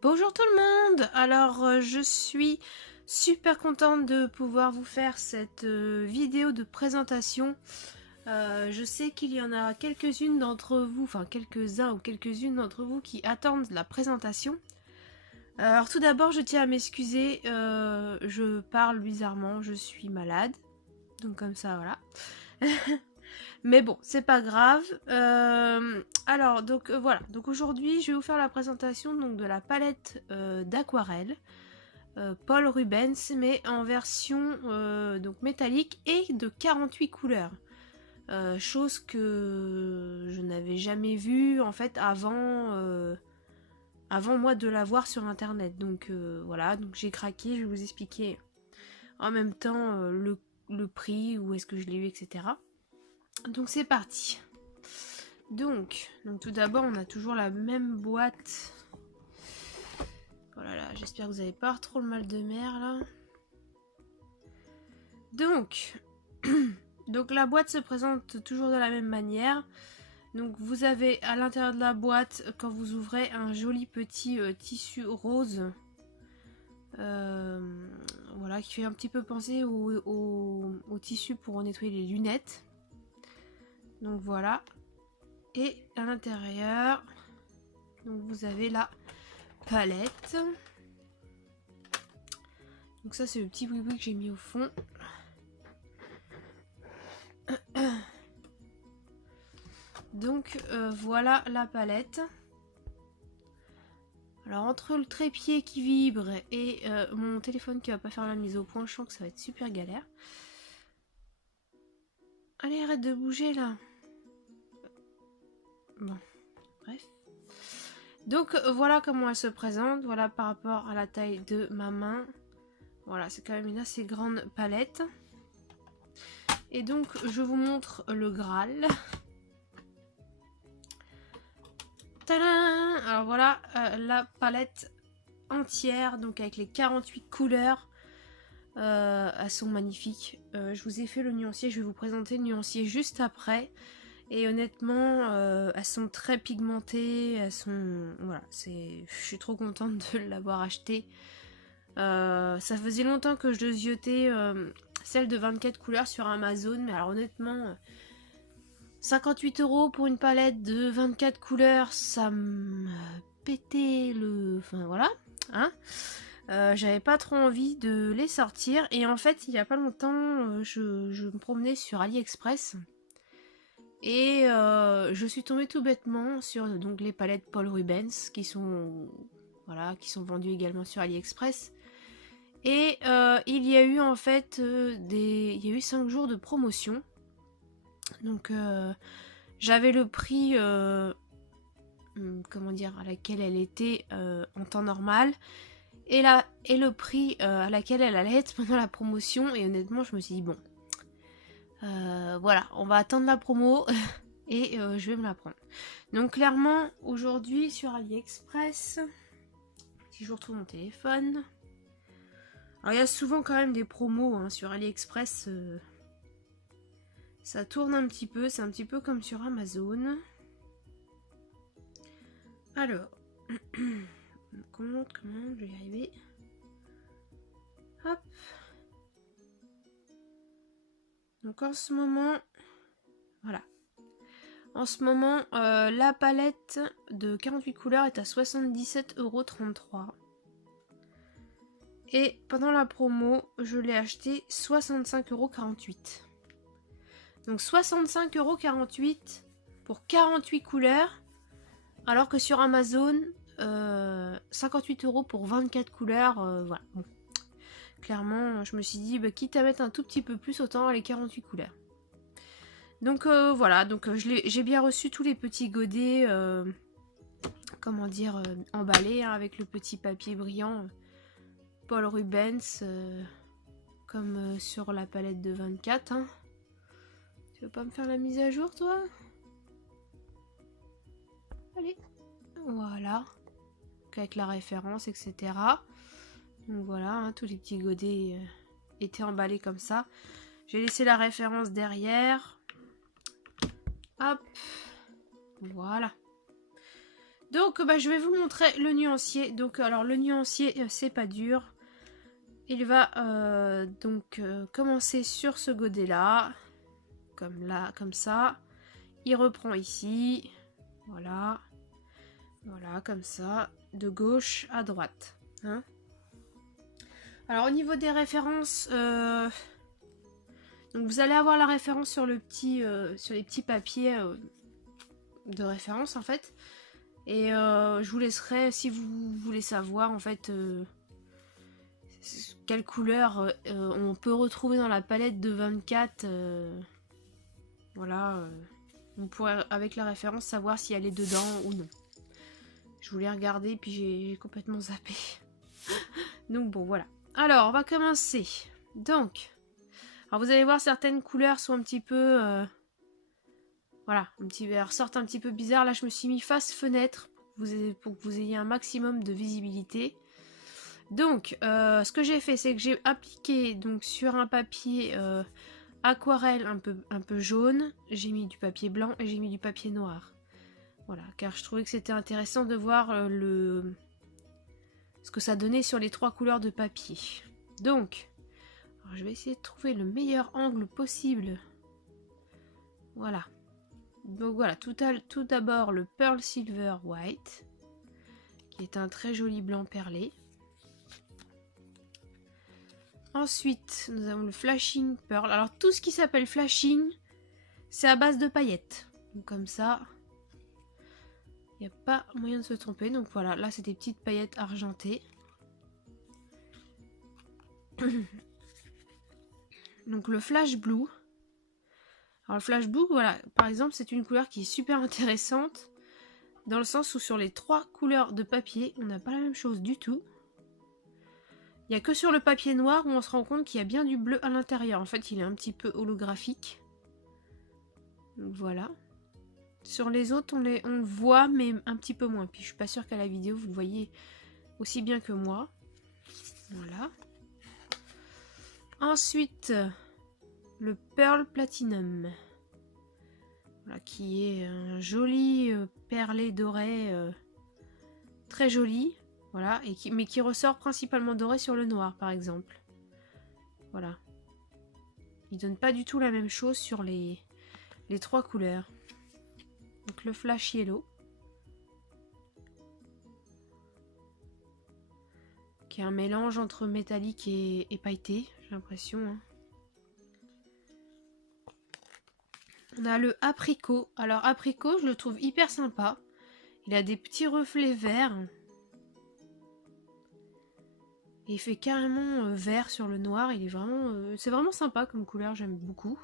Bonjour tout le monde. Alors je suis super contente de pouvoir vous faire cette vidéo de présentation. Je sais qu'il y en a quelques-unes d'entre vous, enfin quelques-uns ou quelques-unes d'entre vous qui attendent la présentation. Alors tout d'abord je tiens à m'excuser, je parle bizarrement, je suis malade. Donc comme ça voilà. Mais bon, c'est pas grave. Alors, donc voilà. Donc aujourd'hui, je vais vous faire la présentation donc, de la palette d'aquarelle Paul Rubens, mais en version donc métallique et de 48 couleurs. Chose que je n'avais jamais vue en fait avant moi de la voir sur internet. Donc voilà, donc j'ai craqué, je vais vous expliquer en même temps le prix, où est-ce que je l'ai eu, etc. Donc c'est parti. Donc tout d'abord on a toujours la même boîte. Oh là là, j'espère que vous n'avez pas trop le mal de mer là. Donc, donc la boîte se présente toujours de la même manière. Donc vous avez à l'intérieur de la boîte, quand vous ouvrez, un joli petit tissu rose. Voilà, qui fait un petit peu penser au tissu pour nettoyer les lunettes. Donc voilà. Et à l'intérieur, donc vous avez la palette. Donc ça c'est le petit boui-boui que j'ai mis au fond. Donc voilà la palette. Alors entre le trépied qui vibre et mon téléphone qui va pas faire la mise au point, je sens que ça va être super galère. Allez, arrête de bouger là. Bon, bref. Donc voilà comment elle se présente. Voilà par rapport à la taille de ma main. Voilà, c'est quand même une assez grande palette. Et donc je vous montre le Graal. Tadam! Alors voilà la palette entière, donc avec les 48 couleurs. Elles sont magnifiques. Je vous ai fait le nuancier, je vais vous présenter le nuancier juste après. Et honnêtement, elles sont très pigmentées. Elles sont. Voilà, je suis trop contente de l'avoir acheté. Ça faisait longtemps que je ziotais celle de 24 couleurs sur Amazon, mais alors honnêtement. 58 € pour une palette de 24 couleurs, ça me pétait le... Enfin voilà, hein. J'avais pas trop envie de les sortir. Et en fait, il y a pas longtemps, je me promenais sur AliExpress. Et je suis tombée tout bêtement sur donc, les palettes Paul Rubens qui sont, voilà, qui sont vendues également sur AliExpress. Et il y a eu en fait il y a eu 5 jours de promotion. Donc j'avais le prix, comment dire, à laquelle elle était en temps normal, et le prix à laquelle elle allait être pendant la promotion. Et honnêtement je me suis dit bon, voilà, on va attendre la promo et je vais me la prendre. Donc clairement aujourd'hui sur AliExpress, si je retrouve mon téléphone, alors il y a souvent quand même des promos hein, sur AliExpress. Ça tourne un petit peu, c'est un petit peu comme sur Amazon. Alors, comment je vais y arriver. Hop. Donc en ce moment, voilà. En ce moment, la palette de 48 couleurs est à 77,33 €. Et pendant la promo, je l'ai acheté 65,48 €. Donc 65,48 € pour 48 couleurs. Alors que sur Amazon, 58 € pour 24 couleurs. Voilà. Bon. Clairement, je me suis dit, bah, quitte à mettre un tout petit peu plus, autant les 48 couleurs. Donc voilà, donc j'ai bien reçu tous les petits godets, comment dire, emballés hein, avec le petit papier brillant Paul Rubens, comme sur la palette de 24. Hein. Tu veux pas me faire la mise à jour, toi? Allez, voilà, avec la référence, etc. Donc voilà, hein, tous les petits godets étaient emballés comme ça. J'ai laissé la référence derrière. Hop. Voilà. Donc bah, je vais vous montrer le nuancier. Donc alors le nuancier c'est pas dur. Il va commencer sur ce godet là. Comme ça. Il reprend ici. Voilà. Voilà, comme ça. De gauche à droite. Hein. Alors au niveau des références, donc vous allez avoir la référence sur le petit, sur les petits papiers de référence en fait. Et je vous laisserai, si vous voulez savoir en fait quelle couleur on peut retrouver dans la palette de 24. Voilà, on pourrait avec la référence savoir si elle est dedans ou non. Je voulais regarder puis j'ai complètement zappé. Donc bon voilà. Alors on va commencer. Donc, alors vous allez voir certaines couleurs sont un petit peu, voilà, elles ressortent un petit peu bizarre. Là je me suis mis face fenêtre pour que vous ayez un maximum de visibilité. Donc ce que j'ai fait c'est que j'ai appliqué donc sur un papier aquarelle un peu jaune, j'ai mis du papier blanc et j'ai mis du papier noir. Voilà, car je trouvais que c'était intéressant de voir ce que ça donnait sur les 3 couleurs de papier. Donc, alors je vais essayer de trouver le meilleur angle possible. Voilà. Donc voilà, tout d'abord le Pearl Silver White, qui est un très joli blanc perlé. Ensuite, nous avons le Flashing Pearl. Alors tout ce qui s'appelle Flashing, c'est à base de paillettes. Donc comme ça, il n'y a pas moyen de se tromper. Donc voilà, là c'est des petites paillettes argentées. Donc le Flash Blue. Alors le Flash Blue, voilà, par exemple, c'est une couleur qui est super intéressante. Dans le sens où sur les 3 couleurs de papier, on n'a pas la même chose du tout. Il n'y a que sur le papier noir où on se rend compte qu'il y a bien du bleu à l'intérieur. En fait, il est un petit peu holographique. Donc voilà. Sur les autres, on le voit, mais un petit peu moins. Puis je suis pas sûre qu'à la vidéo, vous le voyez aussi bien que moi. Voilà. Ensuite, le Pearl Platinum. Voilà, qui est un joli perlé doré. Très joli. Voilà, mais qui ressort principalement doré sur le noir, par exemple. Voilà. Il donne pas du tout la même chose sur les 3 couleurs. Donc le Flash Yellow. Qui est un mélange entre métallique et pailleté, j'ai l'impression. Hein. On a le Apricot. Alors Apricot, je le trouve hyper sympa. Il a des petits reflets verts. Et il fait carrément vert sur le noir. Il est vraiment, c'est vraiment sympa comme couleur, j'aime beaucoup.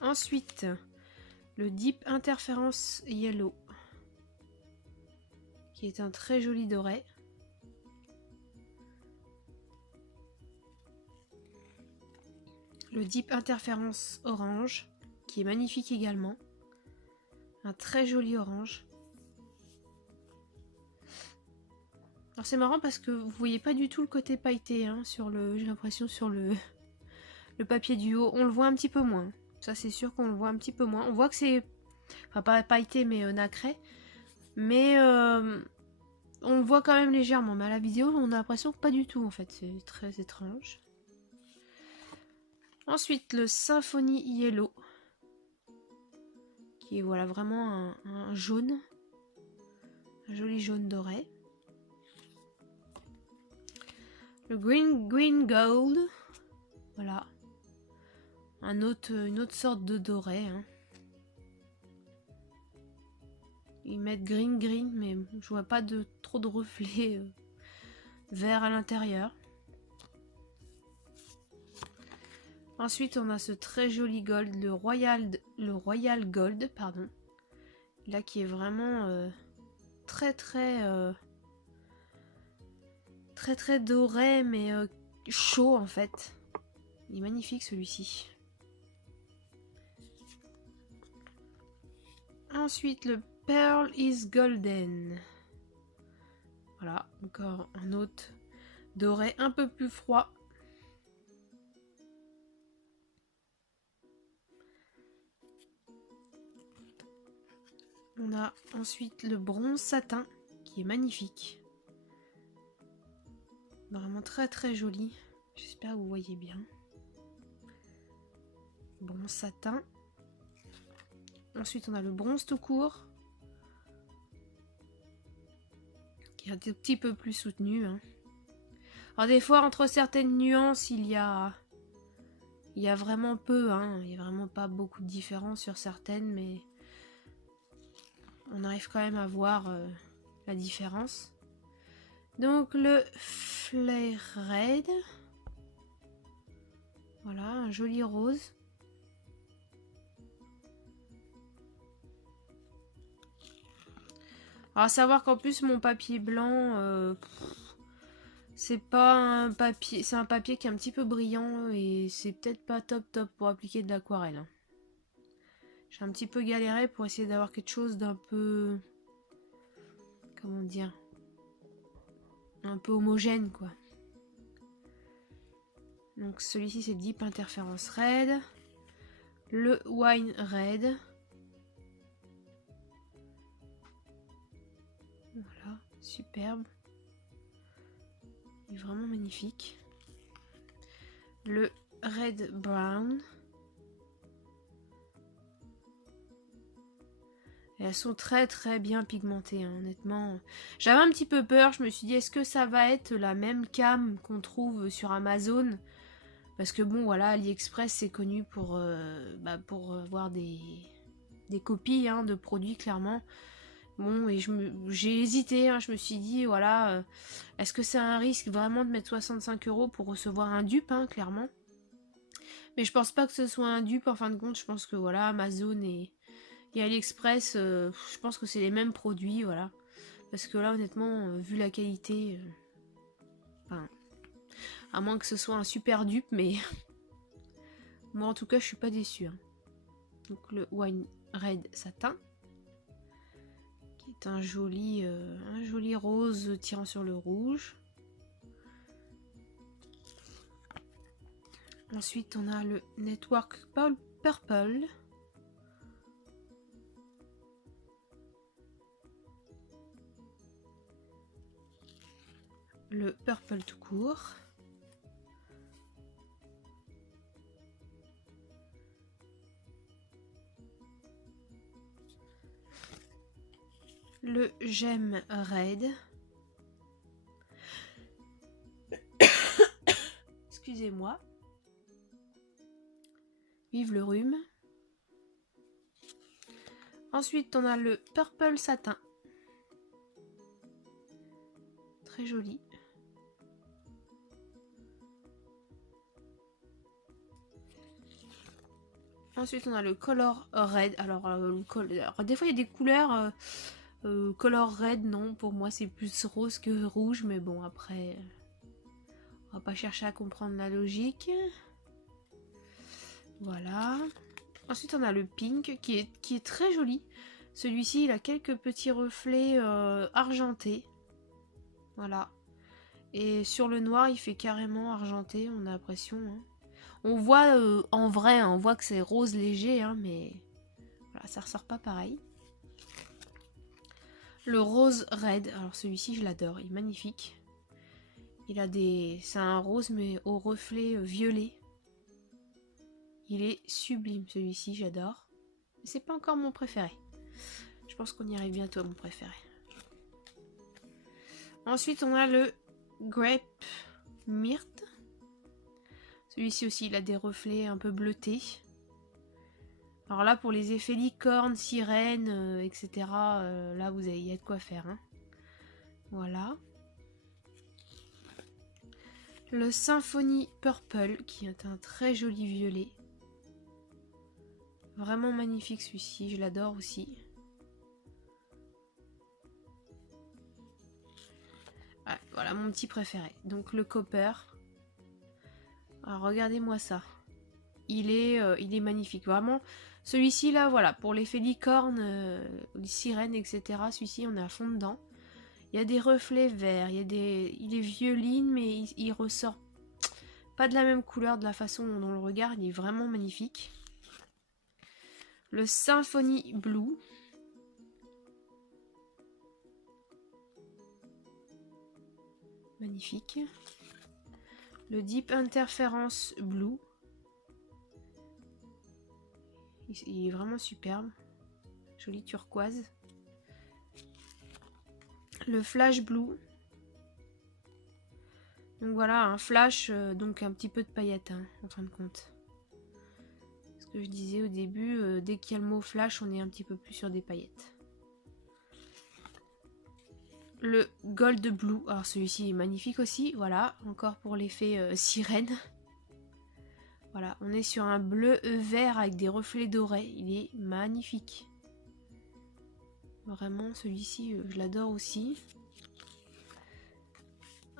Ensuite, le Deep Interference Yellow. Qui est un très joli doré. Le Deep Interference Orange. Qui est magnifique également. Un très joli orange. Alors c'est marrant parce que vous voyez pas du tout le côté pailleté hein, sur j'ai l'impression sur le papier du haut. On le voit un petit peu moins. Ça c'est sûr qu'on le voit un petit peu moins. On voit que c'est, enfin pas pailleté mais nacré. Mais on le voit quand même légèrement. Mais à la vidéo on a l'impression que pas du tout en fait. C'est très étrange. Ensuite le Symphony Yellow. Qui est voilà vraiment un jaune. Un joli jaune doré. Le Green Gold. Voilà. Une autre sorte de doré. Hein. Ils mettent green, mais je vois pas trop de reflets verts à l'intérieur. Ensuite, on a ce très joli gold, le Royal Gold, pardon. Là, qui est vraiment très doré, mais chaud en fait. Il est magnifique celui-ci. Ensuite, le Pearl is Golden. Voilà, encore un autre doré un peu plus froid. On a ensuite le bronze satin qui est magnifique. Vraiment très très joli. J'espère que vous voyez bien. Bronze satin. Ensuite on a le bronze tout court. Qui est un tout petit peu plus soutenu. Hein. Alors des fois entre certaines nuances il y a vraiment peu. Hein. Il n'y a vraiment pas beaucoup de différence sur certaines. Mais on arrive quand même à voir la différence. Donc le Flare Red. Voilà, un joli rose. Alors à savoir qu'en plus mon papier blanc, c'est pas un papier, c'est un papier qui est un petit peu brillant et c'est peut-être pas top pour appliquer de l'aquarelle. Hein. J'ai un petit peu galéré pour essayer d'avoir quelque chose d'un peu, comment dire, un peu homogène quoi. Donc celui-ci c'est Deep Interference Red, le Wine Red. Voilà, superbe. Il est vraiment magnifique. Le Red Brown. Et elles sont très très bien pigmentées, hein, honnêtement. J'avais un petit peu peur, je me suis dit est-ce que ça va être la même cam qu'on trouve sur Amazon? Parce que bon voilà, AliExpress c'est connu pour voir des copies hein, de produits clairement. Bon et j'ai hésité, hein, je me suis dit voilà, est-ce que c'est un risque vraiment de mettre 65 € pour recevoir un dupe, hein, clairement. Mais je pense pas que ce soit un dupe en fin de compte, je pense que voilà, Amazon et AliExpress, je pense que c'est les mêmes produits, voilà. Parce que là, honnêtement, vu la qualité, enfin, à moins que ce soit un super dupe, mais moi en tout cas, je suis pas déçue. Hein. Donc le Wine Red Satin, qui est un joli rose tirant sur le rouge. Ensuite, on a le Network Purple. Le purple tout court. Le gemme red. Excusez-moi. Vive le rhume. Ensuite, on a le purple satin. Très joli. Ensuite, on a le color red. Alors, des fois, il y a des couleurs color red. Non, pour moi, c'est plus rose que rouge. Mais bon, après, on va pas chercher à comprendre la logique. Voilà. Ensuite, on a le pink qui est très joli. Celui-ci, il a quelques petits reflets argentés. Voilà. Et sur le noir, il fait carrément argenté, on a l'impression. Hein. On voit en vrai, hein, on voit que c'est rose léger, hein, mais voilà, ça ressort pas pareil. Le rose red, alors celui-ci je l'adore, il est magnifique. Il a c'est un rose mais au reflet violet. Il est sublime celui-ci, j'adore. Mais c'est pas encore mon préféré. Je pense qu'on y arrive bientôt à mon préféré. Ensuite on a le Grape Myrte. Celui-ci aussi, il a des reflets un peu bleutés. Alors là, pour les effets licorne, sirène, etc., là, il y a de quoi faire. Hein. Voilà. Le Symphony Purple, qui est un très joli violet. Vraiment magnifique celui-ci, je l'adore aussi. Ouais, voilà mon petit préféré. Donc le Copper. Alors regardez-moi ça. Il est magnifique. Vraiment, celui-ci là, voilà, pour l'effet licorne, les sirènes, etc. Celui-ci, on est à fond dedans. Il y a des reflets verts, il est violine, mais il ressort pas de la même couleur, de la façon dont on le regarde. Il est vraiment magnifique. Le Symphony Blue. magnifique. Le Deep Interference Blue. Il est vraiment superbe. Joli turquoise. Le Flash Blue. Donc voilà, un flash, donc un petit peu de paillettes, hein, en fin de compte. Ce que je disais au début, dès qu'il y a le mot flash, on est un petit peu plus sur des paillettes. Le Gold Blue, alors celui-ci est magnifique aussi, voilà, encore pour l'effet sirène. Voilà, on est sur un bleu vert avec des reflets dorés, il est magnifique. Vraiment, celui-ci, je l'adore aussi.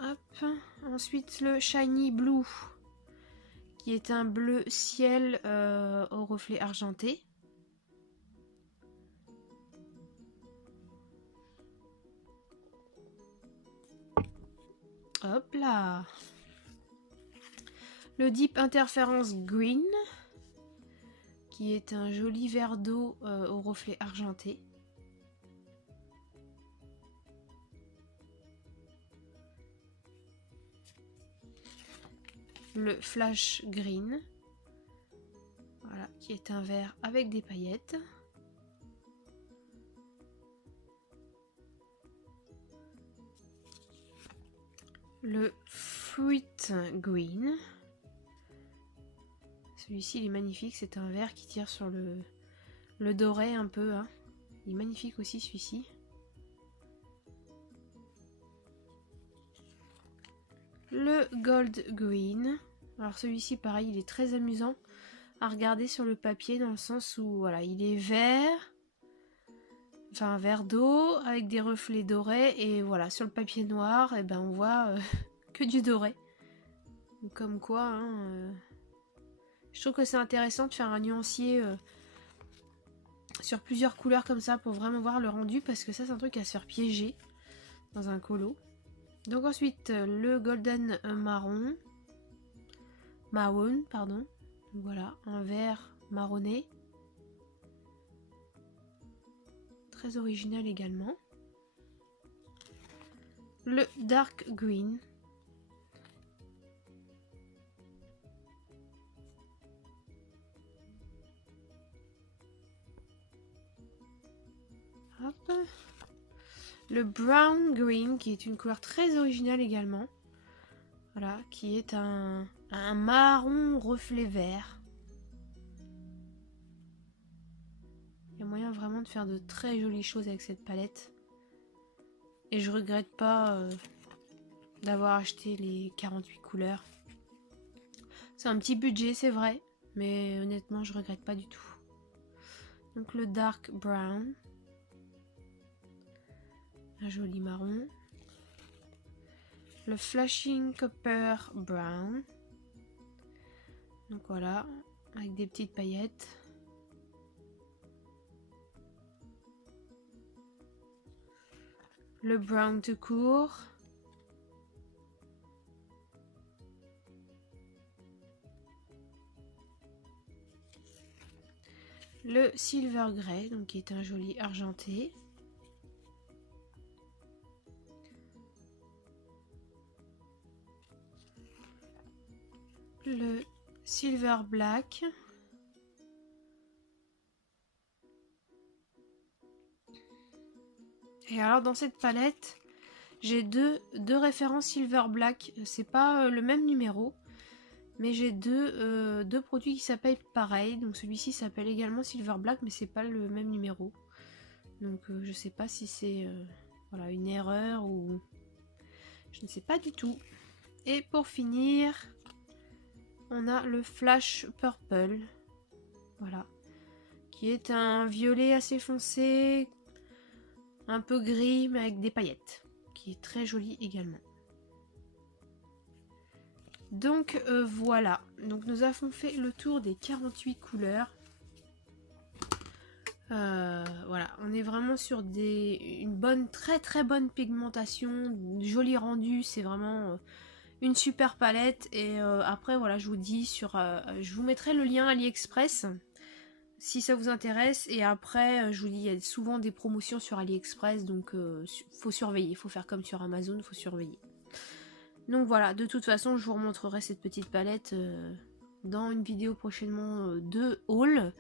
Hop, ensuite le Shiny Blue, qui est un bleu ciel au reflet argenté. Hop là. Le Deep Interference Green, qui est un joli verre d'eau au reflet argenté. Le Flash Green, voilà, qui est un verre avec des paillettes. Le Fruit Green, celui-ci il est magnifique, c'est un verre qui tire sur le doré un peu, hein. Il est magnifique aussi celui-ci. Le Gold Green, alors celui-ci pareil, il est très amusant à regarder sur le papier dans le sens où voilà, il est vert, enfin un verre d'eau avec des reflets dorés, et voilà, sur le papier noir, et ben on voit que du doré. Donc, comme quoi, hein, je trouve que c'est intéressant de faire un nuancier sur plusieurs couleurs comme ça pour vraiment voir le rendu, parce que ça c'est un truc à se faire piéger dans un colo. Donc ensuite le Golden Marron, pardon. Donc, voilà, un vert marronné. Très original également. Le Dark Green. Hop. Le Brown Green, qui est une couleur très originale également. Voilà, qui est un marron reflet vert. Il y a moyen vraiment de faire de très jolies choses avec cette palette. Et je regrette pas d'avoir acheté les 48 couleurs. C'est un petit budget, c'est vrai, mais honnêtement, je regrette pas du tout. Donc le Dark Brown. Un joli marron. Le Flashing Copper Brown. Donc voilà, avec des petites paillettes. Le Brown tout court. Le Silver Grey, donc qui est un joli argenté. Le Silver Black. Et alors dans cette palette, j'ai deux références Silver Black. C'est pas le même numéro, mais j'ai deux produits qui s'appellent pareil. Donc celui-ci s'appelle également Silver Black, mais c'est pas le même numéro. Donc je sais pas si c'est voilà, une erreur ou... Je ne sais pas du tout. Et pour finir, on a le Flash Purple. Voilà. Qui est un violet assez foncé, un peu gris, mais avec des paillettes. Qui est très joli également. Donc voilà. Donc nous avons fait le tour des 48 couleurs. Voilà, on est vraiment sur une bonne, très bonne pigmentation, joli rendu, c'est vraiment une super palette. Et après voilà, je vous dis je vous mettrai le lien AliExpress si ça vous intéresse. Et après je vous dis, il y a souvent des promotions sur AliExpress, donc faut surveiller, faut faire comme sur Amazon, faut surveiller. Donc voilà, de toute façon, je vous remontrerai cette petite palette dans une vidéo prochainement de haul.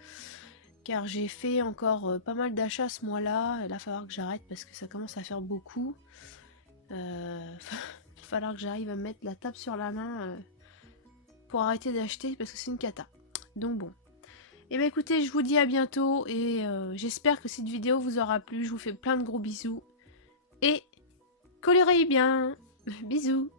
Car j'ai fait encore pas mal d'achats ce mois-là. Il va falloir que j'arrête parce que ça commence à faire beaucoup. Il va falloir que j'arrive à mettre la table sur la main pour arrêter d'acheter parce que c'est une cata. Donc bon. Et bien écoutez, je vous dis à bientôt et j'espère que cette vidéo vous aura plu. Je vous fais plein de gros bisous. Et colorez bien. Bisous.